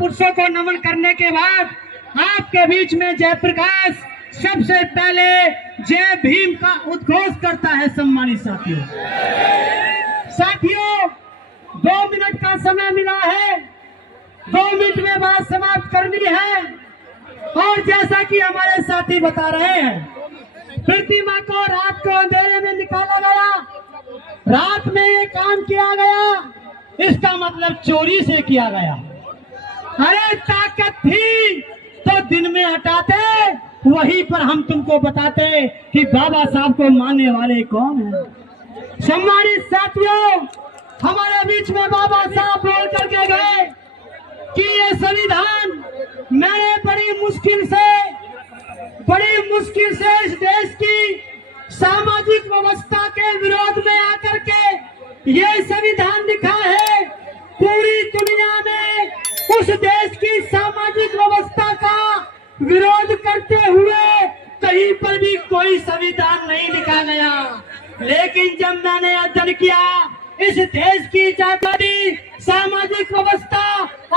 महापुरुषों को नमन करने के बाद आपके बीच में जयप्रकाश सबसे पहले जय भीम का उद्घोष करता है। सम्मानित साथियों, 2 मिनट का समय मिला है, 2 मिनट में बात समाप्त करनी है। और जैसा कि हमारे साथी बता रहे हैं, प्रतिमा को रात को अंधेरे में निकाला गया, रात में ये काम किया गया, इसका मतलब चोरी से किया गया। अरे ताकत थी तो दिन में हटाते, वहीं पर हम तुमको बताते कि बाबा साहब को मानने वाले कौन हैं। सम्मानित साथियों, हमारे बीच में बाबा साहब बोल करके गए कि ये संविधान मैंने बड़ी मुश्किल से इस देश की सामाजिक व्यवस्था के विरोध में आकर के ये संविधान लिखा है। पूरी दुनिया में उस देश की सामाजिक व्यवस्था का विरोध करते हुए कहीं पर भी कोई संविधान नहीं लिखा गया। लेकिन जब मैंने अध्ययन किया, इस देश की आजादी सामाजिक व्यवस्था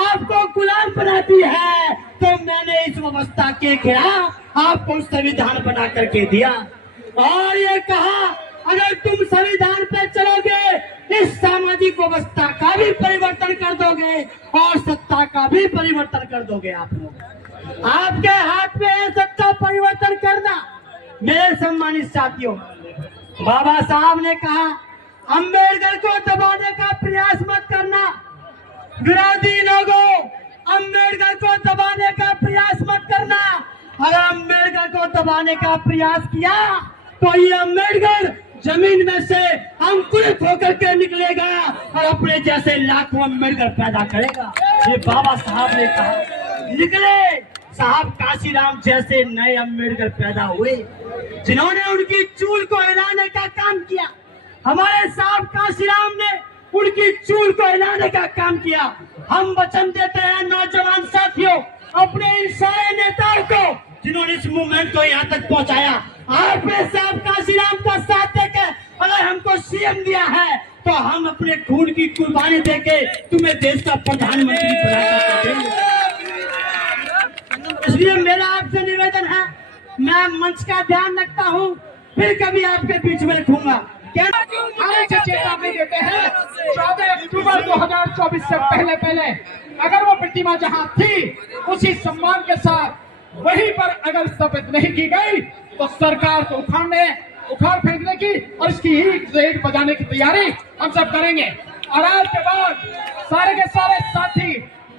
आपको गुलाम बनाती है, तो मैंने इस व्यवस्था के खिलाफ आपको संविधान बना करके दिया और ये कहा अगर तुम संविधान पे चलोगे, इस सामाजिक व्यवस्था का भी परिवर्तन कर दोगे और सत्ता का भी परिवर्तन कर दोगे। आप लोग, आपके हाथ में है सत्ता परिवर्तन करना। मेरे सम्मानित साथियों, बाबा साहब ने कहा अंबेडकर को दबाने का प्रयास मत करना। विरोधी लोगों, अंबेडकर को दबाने का प्रयास मत करना। अगर अंबेडकर को दबाने का प्रयास किया तो ये अंबेडकर जमीन में से अंकुरित होकर के निकलेगा और अपने जैसे लाखों अंबेडकर पैदा करेगा। ये बाबा साहब ने कहा। निकले साहब काशीराम जैसे नए अंबेडकर पैदा हुए, जिन्होंने उनकी चूल को हिलाने का काम किया। हमारे साहब काशीराम ने उनकी चूल को हिलाने का काम किया। हम वचन देते हैं नौजवान साथियों, अपने इन सारे नेताओं को जिन्होंने इस मूवमेंट को यहाँ तक पहुँचाया, आपने साहब काशीराम का साथ देकर अगर हमको सीएम दिया है तो हम अपने खून की कुर्बानी देके तुम्हें देश का प्रधानमंत्री बनाकर देंगे। इसलिए मेरा आपसे निवेदन है, मैं मंच का ध्यान रखता हूँ, फिर कभी आपके बीच में रखूंगा। क्या चेतावनी देते हैं 14 अक्टूबर 2024 से पहले अगर वो प्रतिमा जहाँ थी उसी सम्मान के साथ वहीं पर अगर स्थापित नहीं की गई तो सरकार को उखाड़ फेंकने की और इसकी ही रेड बजाने की तैयारी हम सब करेंगे। और आज के बाद सारे के सारे साथी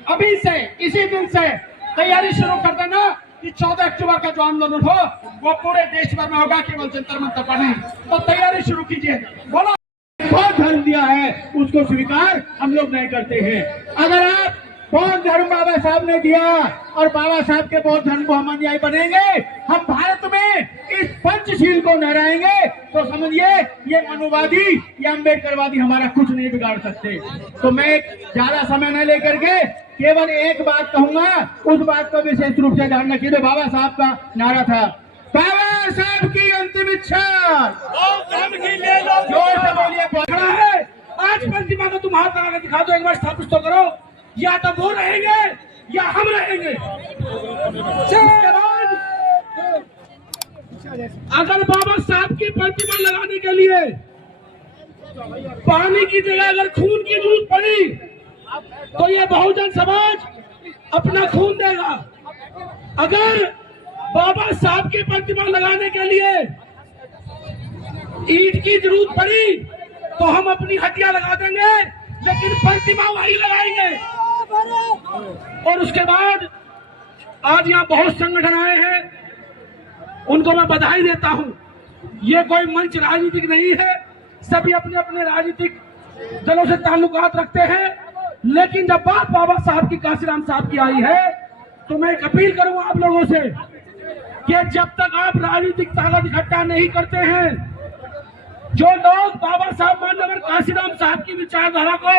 अभी से इसी दिन से तैयारी शुरू कर देना कि 14 अक्टूबर का जो आंदोलन हो वो पूरे देश भर में होगा, केवल जंतर मंतर पर नहीं। तो तैयारी शुरू कीजिए। बोलो, बहुत धर्म दिया है उसको स्वीकार हम लोग नहीं करते हैं। अगर आप बौद्ध धर्म बाबा साहब ने दिया और बाबा साहब के बौद्ध धर्म को हम अनुयायी बनेंगे, हम भारत में इस पंचशील को लहराएंगे, तो समझिए ये मनुवादी या अम्बेडकरवादी हमारा कुछ नहीं बिगाड़ सकते। तो मैं ज्यादा समय न लेकर के केवल एक बात कहूंगा, उस बात को विशेष रूप से ध्यान रखिए। बाबा साहब का नारा था, बाबा साहब की अंतिम इच्छा जोर से बोलिए। पकड़ा है आज प्रतिमा को तुम हाथ लगा के दिखा दो, एक बार स्थापित तो करो। या तो वो रहेंगे या हम रहेंगे। इसके बाद अगर बाबा साहब की प्रतिमा लगाने के लिए पानी की जगह अगर खून की जरूरत पड़ी तो ये बहुजन समाज अपना खून देगा। अगर बाबा साहब की प्रतिमा लगाने के लिए ईंट की जरूरत पड़ी तो हम अपनी हड्डियां लगा देंगे, लेकिन प्रतिमा वही लगाएंगे। और उसके बाद आज यहाँ बहुत संगठन आए हैं, उनको मैं बधाई देता हूँ। ये कोई मंच राजनीतिक नहीं है, सभी अपने अपने राजनीतिक दलों से ताल्लुकात रखते हैं, लेकिन जब बात बाबा साहब की, काशीराम साहब की आई है तो मैं एक अपील करूंगा आप लोगों से कि जब तक आप राजनीतिक ताकत इकट्ठा नहीं करते हैं, जो लोग बाबा साहब माननीय काशीराम साहब की विचारधारा को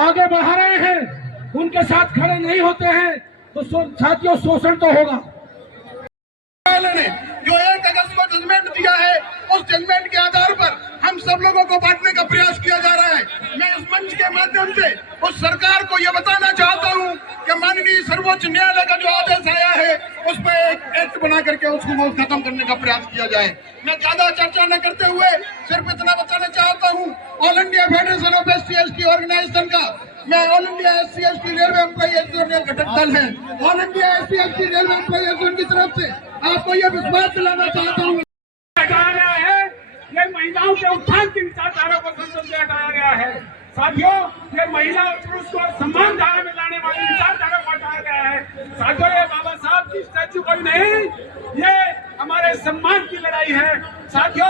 आगे बढ़ा रहे हैं उनके साथ खड़े नहीं होते हैं, तो साथियों शोषण तो होगा। ने जो 1 अगस्त को जजमेंट दिया है, उस जजमेंट के आधार पर हम सब लोगों को बांटने का प्रयास किया जा रहा है। मैं इस मंच के माध्यम से उस सरकार को यह बताना चाहता हूं कि माननीय सर्वोच्च न्यायालय का जो आदेश आया है उस पर एक एक्ट बना करके उसको खत्म करने का प्रयास किया जाए। मैं ज्यादा चर्चा न करते हुए सिर्फ इतना बताना चाहता हूँ, all India federation of SC/ST organisation का, मैं all India SC/ST railway employee association का घटक दल है, all India SC/ST railway employee association की तरफ से आपको यह विश्वास दिलाना चाहता हूँ। हटाया गया है, ये महिलाओं के उत्थान की विचारधारा को संसद से हटाया गया है। साथियों, ये महिला और पुरुष को सम्मान धारा में लाने वाली विचारधारा को हटाया गया है। साथियों, ये बाबा साहब की स्टैचू कोई नहीं, ये हमारे सम्मान की लड़ाई है। साथियों,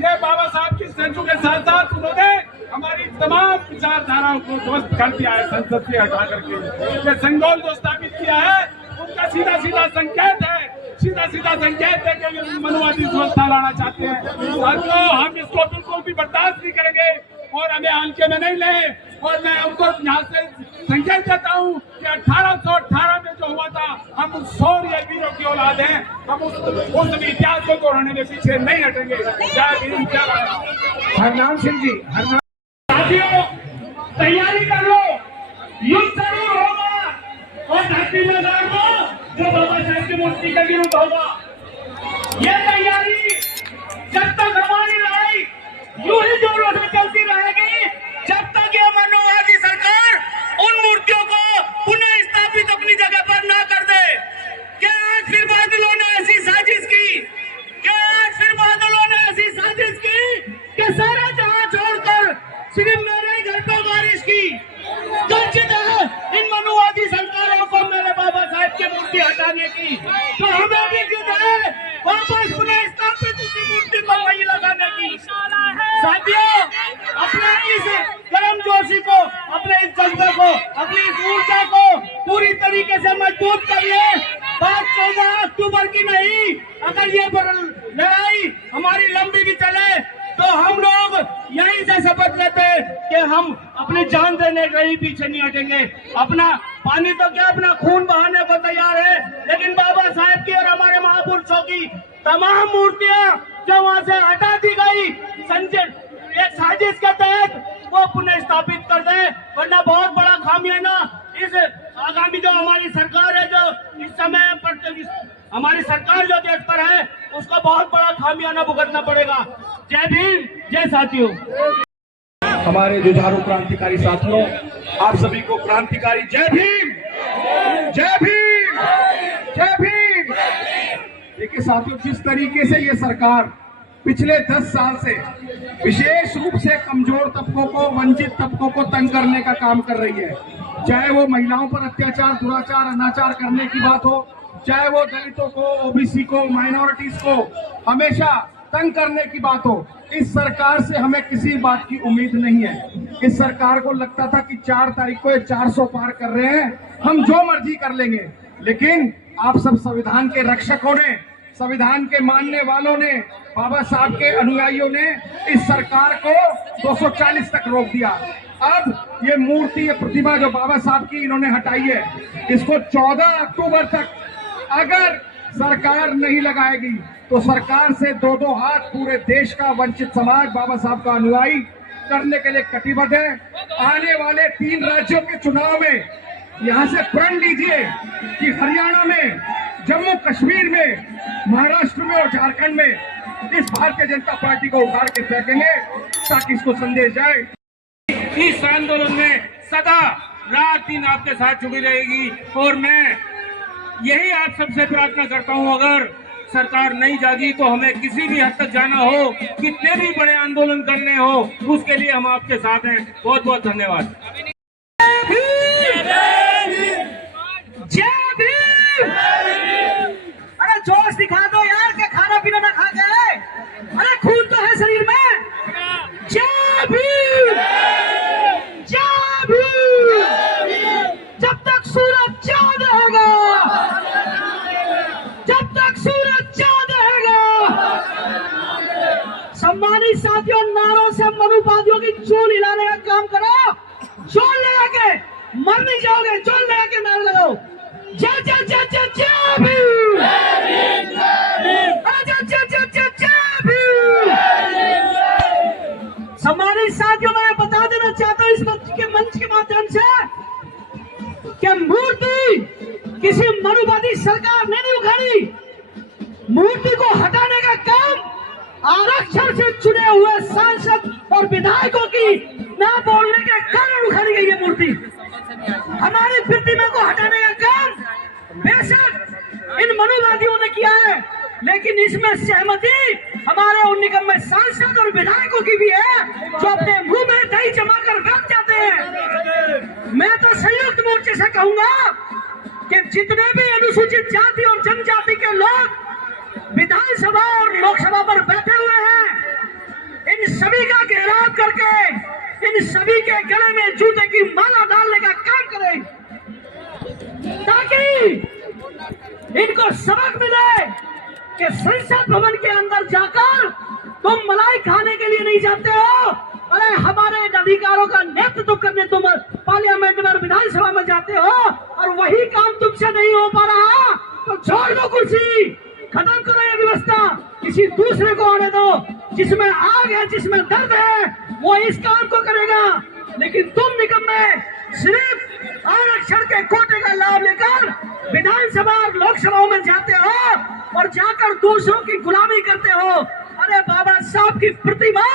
ये बाबा साहब की स्टैचू के साथ साथ उन्होंने हमारी तमाम विचारधाराओं को ध्वस्त कर दिया है संसद से हटा करके। ये संगोल जो स्थापित किया है उनका सीधा सीधा संकेत है, सीधा सीधा संकेत है कि ये मनुवादी व्यवस्था लाना चाहते हैं। साथियों, हम इसको बिल्कुल भी बर्दाश्त नहीं करेंगे और हमें हल्के में नहीं ले। और मैं उनको यहाँ से संकेत देता हूँ कि 1818 में जो हुआ था, हम उस शौर्य वीरों की औलाद हैं, हम उस इतिहास को दोहराने में पीछे नहीं हटेंगे। जय भीम, जय भारत। हरनाम सिंह जी, साथियों, तैयारी कर लो, युद्ध जरूर होगा और धरती मैदान को जो बाबा साहब की मूर्ति का विरुद्ध होगा। ये तैयारी जब तक हमारी लड़ाई यूं ही जोरों से चलती रहेगी, जब तक ये मनोवादी सरकार उन मूर्तियों को पुनः स्थापित अपनी जगह पर ना कर दे। क्या आज फिर बादलों ने ऐसी साजिश की? क्या आज फिर बादलों ने ऐसी साजिश की कि सारा जहां छोड़कर सिर्फ मेरे ही घर पर बारिश की? गर्जित है इन मनुवादी सरकारों को मेरे बाबा साहब की मूर्ति हटाने की, तो हमें भी जिद है वापस पुनः स्थापित उसी मूर्ति को वहीं लगाने की। साथियों, अपने इस गर्मजोशी को, अपने इस जज्बे को, अपनी इस ऊर्जा को पूरी तरीके से मजबूत करिए। बात 14 अक्टूबर की नहीं, अगर ये लड़ाई हमारी लंबी भी चले तो हम लोग यहीं से शपथ लेते कि हम अपनी जान देने के लिए पीछे नहीं हटेंगे। अपना पानी तो क्या, अपना खून बहाने को तैयार है, लेकिन बाबा साहब की और हमारे महापुरुषों की तमाम मूर्तियां जो वहां से हटा दी गई, एक साजिश के तहत वो पुनः स्थापित कर दे, वरना बहुत बड़ा खामियाना इस आगामी जो हमारी सरकार है, जो इस समय पर हमारी सरकार जो देश पर है, उसको बहुत बड़ा खामियाना भुगतना पड़ेगा। जय भीम, जय साथियों। हमारे जुझारू क्रांतिकारी साथियों, आप सभी को क्रांतिकारी जय भीम, जय भीम, जय भीम। देखिए साथियों, जिस तरीके से ये सरकार पिछले 10 साल से विशेष रूप से कमजोर तबकों को, वंचित तबकों को तंग करने का काम कर रही है, चाहे वो महिलाओं पर अत्याचार, दुराचार, अनाचार करने की बात हो, चाहे वो दलितों को, ओबीसी को, माइनॉरिटीज को हमेशा तंग करने की बात हो, इस सरकार से हमें किसी बात की उम्मीद नहीं है। इस सरकार को लगता था कि 4 तारीख को ये 400 पार कर रहे हैं, हम जो मर्जी कर लेंगे, लेकिन आप सब संविधान के रक्षकों ने, संविधान के मानने वालों ने, बाबा साहब के अनुयायियों ने इस सरकार को 240 तक रोक दिया। अब ये मूर्ति, ये प्रतिमा जो बाबा साहब की इन्होंने हटाई है, इसको 14 अक्टूबर तक अगर सरकार नहीं लगाएगी तो सरकार से 2-2 हाथ पूरे देश का वंचित समाज बाबा साहब का अनुयायी करने के लिए कटिबद्ध है। आने वाले 3 राज्यों के चुनाव में यहाँ से प्रण लीजिए कि हरियाणा में, जम्मू कश्मीर में, महाराष्ट्र में और झारखंड में इस भारतीय जनता पार्टी को उखाड़ के फेंकेंगे, ताकि इसको संदेश जाए। इस आंदोलन में सदा रात दिन आपके साथ जुड़ी रहेगी और मैं यही आप सबसे प्रार्थना करता हूं, अगर सरकार नहीं जागी तो हमें किसी भी हद तक जाना हो, कितने भी बड़े आंदोलन करने हो, उसके लिए हम आपके साथ हैं। बहुत बहुत धन्यवाद। जय भीम। अरे जोश दिखा दो यार, के खाना पीना ना खा गए, अरे खून तो है शरीर में। जय भीम, जय भीम। जब तक सूरज चांद रहेगा, जब तक सूरज चांद रहेगा। सम्मानित साथियों, नारों से मनुवादियों की चूल हिलाने का काम करो, जोर लगा के, मर नहीं जाओगे, जोर लगा के नारे लगाओ। जय जय जय जय जय भीम, जय जय जय जय जय भीम। सम्मानित साथियों, मैं बता देना चाहता हूँ इस मंच के माध्यम से कि मूर्ति किसी मनुवादी सरकार ने नहीं उखाड़ी। मूर्ति को हटाने का काम आरक्षण से चुने हुए सांसद और विधायकों की ना बोलने के कारण उखाड़ी गई है मूर्ति। हमारी प्रतिमा को हटाने का काम बेशक इन मनुवादियों ने किया है, लेकिन इसमें सहमति हमारे उन निकम्मे सांसद और विधायकों की भी है जो अपने मुंह में दही जमा कर बैठ जाते हैं। मैं तो संयुक्त मोर्चे से कहूंगा कि जितने भी अनुसूचित जाति और जनजाति के लोग विधानसभा और लोकसभा पर बैठे हुए हैं, इन सभी का घेराव करके इन सभी के गले में जूते की माला डालने का काम करें, ताकि इनको सबक मिले कि संसद भवन के अंदर जाकर तुम मलाई खाने के लिए नहीं जाते हो, अरे हमारे अधिकारों का नेतृत्व करने तुम पार्लियामेंट में विधानसभा में जाते हो, और वही काम तुमसे नहीं हो पा रहा तो छोड़ दो कुर्सी, खत्म करो ये व्यवस्था, किसी दूसरे को आने दो। जिसमें आग है, जिसमें दर्द है, वो इस काम को करेगा। लेकिन तुम निकम्मे सिर्फ आरक्षण के कोटे का लाभ लेकर विधानसभा और लोकसभाओं में जाते हो और जाकर दूसरों की गुलामी करते हो। अरे बाबा साहब की प्रतिमा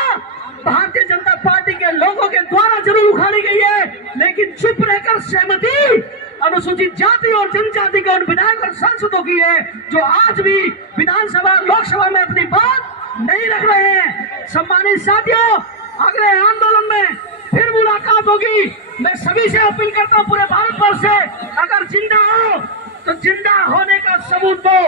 भारतीय जनता पार्टी के लोगों के द्वारा जरूर उखाड़ी गई है, लेकिन चुप रहकर सहमति अनुसूचित जाति और जनजाति के उन विधायक और सांसदों की है जो आज भी विधानसभा लोकसभा में अपनी बात नहीं रख रहे हैं। सम्मानित साथियों, अगले आंदोलन में फिर मुलाकात होगी। मैं सभी से अपील करता हूँ, पूरे भारतवर्ष से, अगर जिंदा हो तो जिंदा होने का सबूत दो,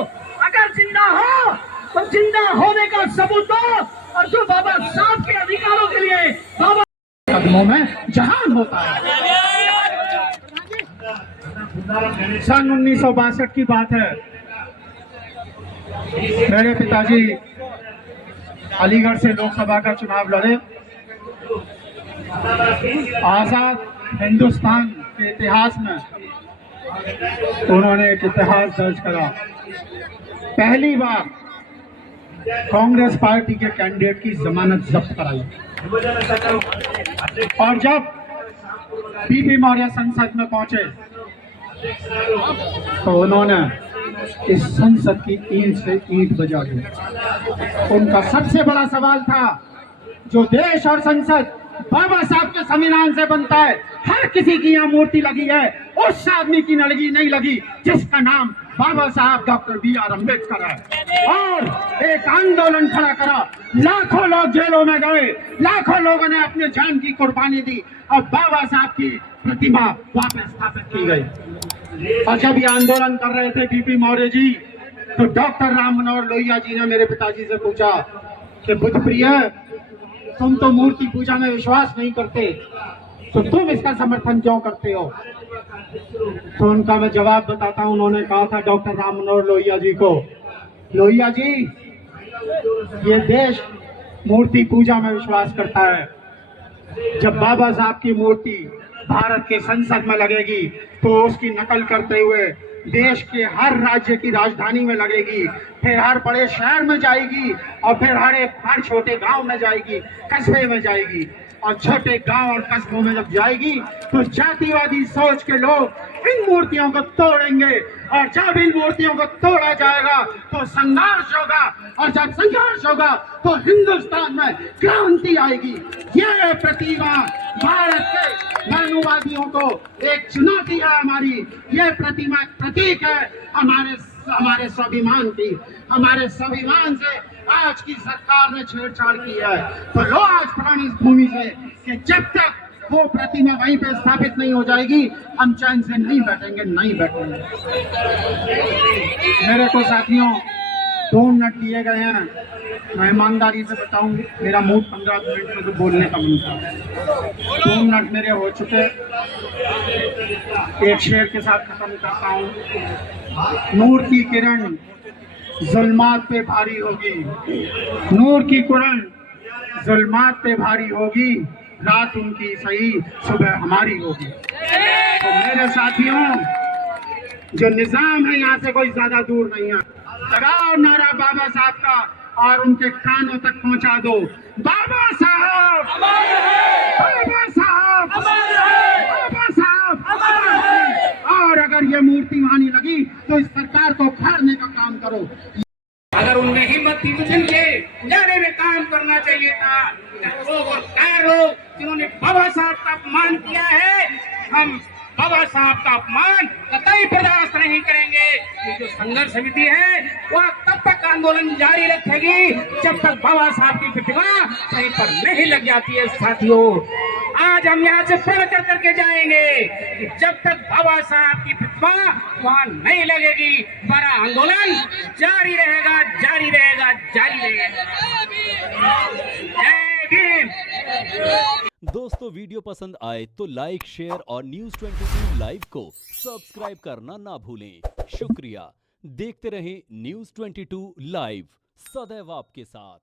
अगर जिंदा हो तो जिंदा होने का सबूत दो, और जो बाबा साहब के अधिकारों के लिए बाबा कदमों में जहान होता है। सन 1962 की बात है, मेरे पिताजी अलीगढ़ से लोकसभा का चुनाव लड़े। आजाद हिंदुस्तान के इतिहास में उन्होंने एक इतिहास दर्ज करा। पहली बार कांग्रेस पार्टी के कैंडिडेट की जमानत जब्त कराई, और जब बीपी मौर्य संसद में पहुंचे तो उन्होंने इस संसद की ईंट से ईंट बजा दी। उनका सबसे बड़ा सवाल था, जो देश और संसद बाबा साहब के संविधान से बनता है, हर किसी की यहाँ मूर्ति लगी है, उस आदमी की नहीं लगी जिसका नाम बाबा साहब डॉक्टर B.R. अम्बेडकर है। और एक आंदोलन खड़ा करा, लाखों लोग जेलों में गए, लाखों लोगों ने अपने जान की कुर्बानी दी, और बाबा साहब की प्रतिमा वापस स्थापित की गई। और जब ये आंदोलन कर रहे थे बीपी मौर्य जी, तो डॉक्टर राम मनोहर लोहिया जी ने मेरे पिताजी से पूछा कि बुद्ध प्रिय, तुम तो मूर्ति पूजा में विश्वास नहीं करते, तो तुम इसका समर्थन क्यों करते हो? तो उनका मैं जवाब बताता हूं। उन्होंने कहा था डॉक्टर राम मनोहर लोहिया जी को, लोहिया जी, ये देश मूर्ति पूजा में विश्वास करता है। जब बाबा साहब की मूर्ति भारत के संसद में लगेगी तो उसकी नकल करते हुए देश के हर राज्य की राजधानी में लगेगी, फिर हर बड़े शहर में जाएगी, और फिर हर छोटे गांव में जाएगी, कस्बे में जाएगी। और छोटे गांव और कस्बों में जब जाएगी तो जातिवादी सोच के लोग इन मूर्तियों को तोड़ेंगे, और जब इन मूर्तियों को तोड़ा जाएगा तो संघर्ष होगा, और जब संघर्ष होगा तो हिंदुस्तान में क्रांति आएगी। ये प्रतिमा भारत के मानववादियों को एक चुनौती है हमारी। ये प्रतिमा प्रतीक है हमारे स्वाभिमान की। हमारे स्वाभिमान से आज की सरकार ने छेड़छाड़ की है, तो लो आज प्राण इस भूमि से कि जब तक वो प्रतिमा वहीं पे स्थापित नहीं हो जाएगी, हम चैन से नहीं बैठेंगे। मेरे को साथियों 2 मिनट दिए गए हैं, मैं ईमानदारी से बताऊं, मेरा मूड 15 मिनट में तो बोलने का मन था। 2 मिनट मेरे हो चुके। एक शेर के साथ खत्म करता हूं। नूर की किरण जुल्मात पे भारी होगी, नूर की किरण जुल्मात पे भारी होगी, रात उनकी सही सुबह हमारी होगी। तो मेरे साथियों, जो निजाम है यहाँ से कोई ज्यादा दूर नहीं है। लगाओ नारा बाबा साहब का और उनके कानों तक पहुंचा दो, बाबा साहब, बाबा साहब, बाबा साहब। और अगर अगर ये मूर्ति वहां नहीं लगी तो इस सरकार को उखाड़ने का काम करो। अगर उनमें हिम्मत थी तो जिनके जाने में काम करना चाहिए था। लोग और कई लोग जिन्होंने बाबा साहब का अपमान किया है, हम बाबा साहब का अपमान कतई बर्दाश्त नहीं करेंगे। ये जो संघर्ष समिति है वह तब तक आंदोलन जारी रखेगी जब तक बाबा साहब की प्रतिमा कहीं पर नहीं लग जाती है। साथियों, आज हम यहाँ से प्रण कर करके जाएंगे कि जब तक बाबा साहब की प्रतिमा वहाँ नहीं लगेगी, हमारा आंदोलन जारी रहेगा, जारी रहेगा, जारी रहेगा। जय भीम। दोस्तों, वीडियो पसंद आए तो लाइक, शेयर और News 22 लाइव को सब्सक्राइब करना ना भूलें। शुक्रिया। देखते रहें News 22 लाइव, सदैव आपके साथ।